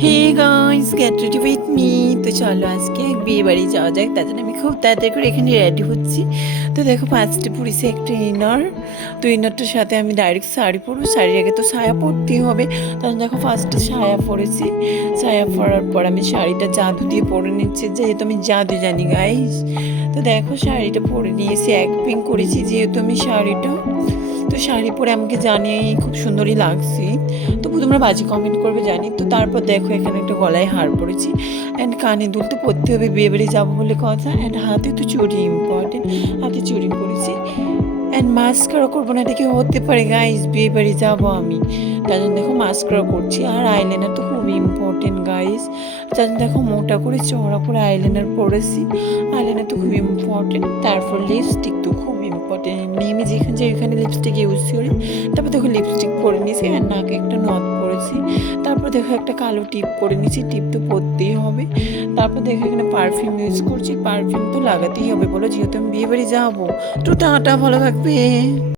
Hey guys get ready with me. তো চলো আজকে বিয়ে বাড়ি যাওয়া যাক, তার জন্য আমি খুব তাড়াতাড়ি করে এখানে রেডি হচ্ছি। তো দেখো ফার্স্টে পরেছি একটা ইনার। তো ইনারটার সাথে আমি ডাইরেক্ট শাড়ি পরবো, শাড়ির আগে তো সায়া পরতেই হবে। তখন দেখো ফার্স্টে সায়া পরেছি, সায়া পরার পর আমি শাড়িটা জাদু দিয়ে পরে নিচ্ছি, যেহেতু আমি জাদু জানি গাইস। তো দেখো শাড়িটা পরে নিয়েছি, এক পিং করেছি যেহেতু আমি শাড়িটা। তো শাড়ি পরে আমাকে জানিয়ে খুব সুন্দরই লাগছে। তবু তোমরা বাজে কমেন্ট করবে জানি। তো তারপর দেখো এখানে একটা গলায় হার পরেছি, অ্যান্ড কানে দুল তো পরতে হবে, বিয়ে বাড়ি যাবো বলে কথা। অ্যান্ড হাতে তো চুড়ি ইম্পর্টেন্ট, হাতে চুড়ি পরেছি। অ্যান্ড মাস্কারা করবো না, এটা কি হতে পারে গাইস, বিয়ে বাড়ি যাবো আমি। তার জন্য দেখো মাস্কারা করছি, আর আইলাইনার তো খুব ইম্পর্টেন্ট গাইস। তার জন্য দেখো মোটা করে চওড়া করে আইলাইনার পরেছি, আইলাইনার তো খুব ইম্পর্টেন্ট। তারপর লিপস্টিক তো খুব ইম্পর্টেন্ট, আমি যেখানে যাই ওইখানে লিপস্টিক ইউজ করি। তারপর দেখো লিপস্টিক পরে নিয়েছি, আর নাকে একটা নথ পরেছি। তারপর দেখো একটা কালো টিপ পরে নিয়েছি, টিপ তো পরতেই হবে। তারপর দেখো এখানে পারফিউম ইউজ করছি, পারফিউম তো লাগাতেই হবে বলো, যেহেতু আমি বিয়ে বাড়ি যাবো। তো টাটা, ভালো থাকবে।